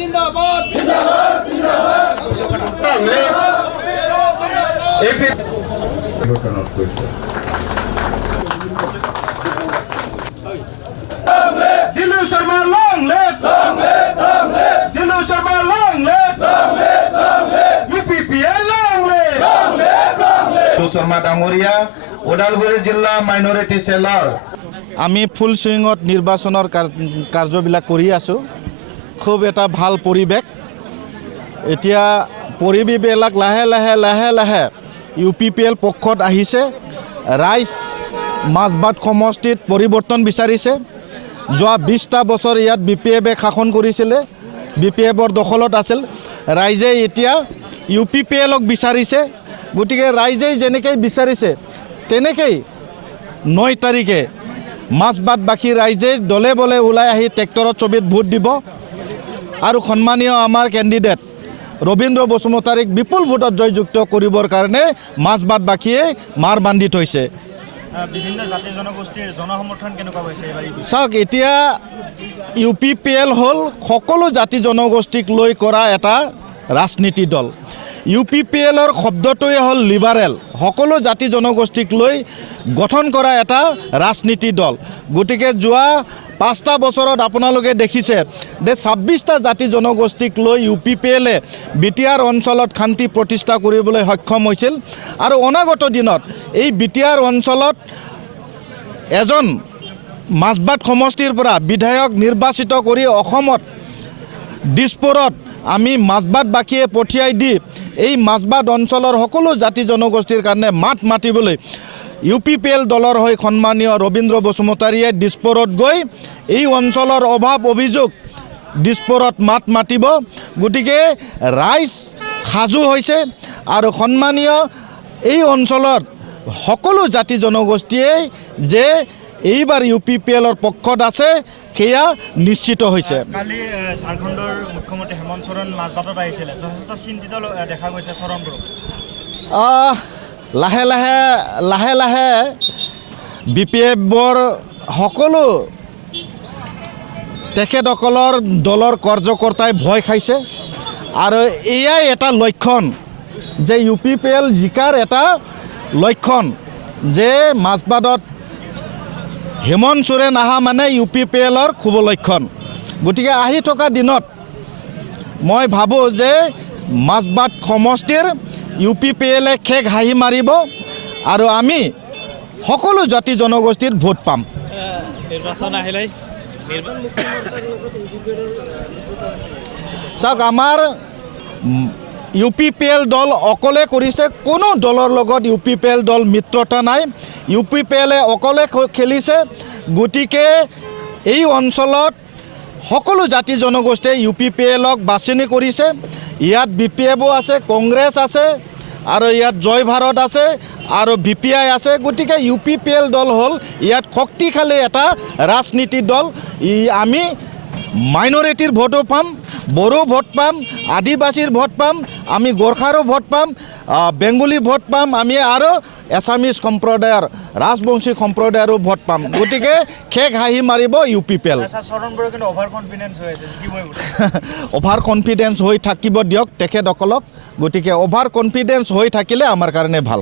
जिंदाबाद दिलू Sharma long left दिलू Sharma long left UPPL long left दिलू शर्मा डांगरिया ওদালগুৰি জিলা মাইনৰিটি সেলৰ আমি ফুল সুইঙত নিৰ্বাচনৰ কাৰ্যবিলাক কৰি আছো খুব এটা ভাল পৰিৱেশ এতিয়া পৰিৱেশবিলাক লাহে লাহে ইউপিপিএল পক্ষত আহিছে ৰাইজ মাজবাট সমষ্টিত পৰিৱৰ্তন বিচাৰিছে যোৱা 20টা বছৰ ইয়াত বিপিএফে শাসন কৰিছিলে বিপিএফৰ দখলত আছিল ৰাইজে এতিয়া ইউপিপিএলক বিচাৰিছে গতিকে ৰাইজে যেনেকৈ বিচাৰিছে তেনেকৈ 9 তাৰিখে মাজবাটবাসী ৰাইজে দলে বলে ওলাই আহি ট্ৰেক্টৰত ছবিত ভোট দিব আৰু সন্মানীয় আমাৰ কেণ্ডিডেট ৰবীন্দ্ৰ বসুমতাৰীক বিপুল ভোটত জয়যুক্ত কৰিবৰ কাৰণে মাজবাটবাসীয়ে মাৰ বান্ধি থৈছে বিভিন্ন জাতি জনগোষ্ঠীৰ জনসমৰ্থন কেনেকুৱা হৈছে এবাৰ চাওক এতিয়া ইউপিপিএল হ'ল সকলো জাতি জনগোষ্ঠীক লৈ কৰা এটা ৰাজনীতি দল ইউপিপিএলৰ শব্দটোৱে হ'ল লিবাৰেল সকলো জাতি জনগোষ্ঠীক লৈ গঠন কৰা এটা ৰাজনীতি দল গতিকে যোৱা 5টা বছৰত আপোনালোকে দেখিছে যে 26টা জাতি জনগোষ্ঠীক লৈ ইউপিপিএলে বিটিআৰ অঞ্চলত শান্তি প্ৰতিষ্ঠা কৰিবলৈ সক্ষম হৈছিল আৰু অনাগত দিনত এই বিটিআৰ অঞ্চলত এজন মাজবাট সমষ্টিৰ পৰা বিধায়ক নিৰ্বাচিত কৰি অসমত দিছপুৰত আমি মাজবাটবাসীয়ে পঠিয়াই দি এই মাজবাট অঞ্চলৰ সকলো জাতি জনগোষ্ঠীৰ কাৰণে মাত মাতিবলৈ ইউপিপিএল দলৰ হৈ সন্মানীয় ৰবীন্দ্ৰ বসুমতাৰীয়ে দিছপুৰত গৈ এই অঞ্চলৰ অভাৱ অভিযোগ দিছপুৰত মাত মাতিব গতিকে ৰাইজ সাজু হৈছে আৰু সন্মানীয় এই অঞ্চলৰ সকলো জাতি জনগোষ্ঠীয়ে যে এইবাৰ ইউপিপিএলৰ পক্ষত আছে সেয়া নিশ্চিত হৈছে কালি ঝাৰখণ্ডৰ মুখ্যমন্ত্ৰী হেমন্ত সোৰেন মাজবাটত আহিছিলে যথেষ্ট চিন্তিত দেখা গৈছে চৰণবোৰক লাহে লাহে বিপিএফৰ সকলো তেখেতসকলৰ দলৰ কাৰ্যকৰ্তাই ভয় খাইছে আৰু এয়াই এটা লক্ষণ যে ইউপিপিএল জিকাৰ এটা লক্ষণ যে মাজবাটত হেমন্ত সোৰেন আহা মানে ইউপিপিএলৰ শুভ লক্ষণ গতিকে আহি থকা দিনত মই ভাবোঁ যে মাজবাট সমষ্টিৰ ইউপিপিএলে খেক হাঁহি মাৰিব আৰু আমি সকলো জাতি জনগোষ্ঠীৰ ভোট পাম চাওক আমাৰ ইউপিপিএল দল অকলে কৰিছে কোনো দলৰ লগত ইউপিপিএল দল মিত্ৰতা নাই ইউপিপিএলে অকলে খেলিছে গতিকে এই অঞ্চলত সকলো জাতি জনগোষ্ঠীয়ে ইউপিপিএলক বাছনি কৰিছে ইয়াত বিপিএফও আছে কংগ্ৰেছ আছে আৰু ইয়াত জয় ভাৰত আছে আৰু বিপিআই আছে গতিকে ইউপিপিএল দল হ'ল ইয়াত শক্তিশালী এটা ৰাজনীতি দল আমি মাইনৰিটিৰ ভোটো পাম বড়ো ভোট পাম আদিবাসীৰ ভোট পাম আমি গোৰ্খাৰো ভোট পাম বেংগলী ভোট পাম আমি আৰু এছামিজ সম্প্ৰদায়ৰ ৰাজবংশী সম্প্ৰদায়ৰো ভোট পাম গতিকে খেক হাঁহি মাৰিব ইউপিপিএল অভাৰ কনফিডেন্স হৈ থাকিব দিয়ক তেখেতসকলক গতিকে অভাৰ কনফিডেন্স হৈ থাকিলে আমাৰ কাৰণে ভাল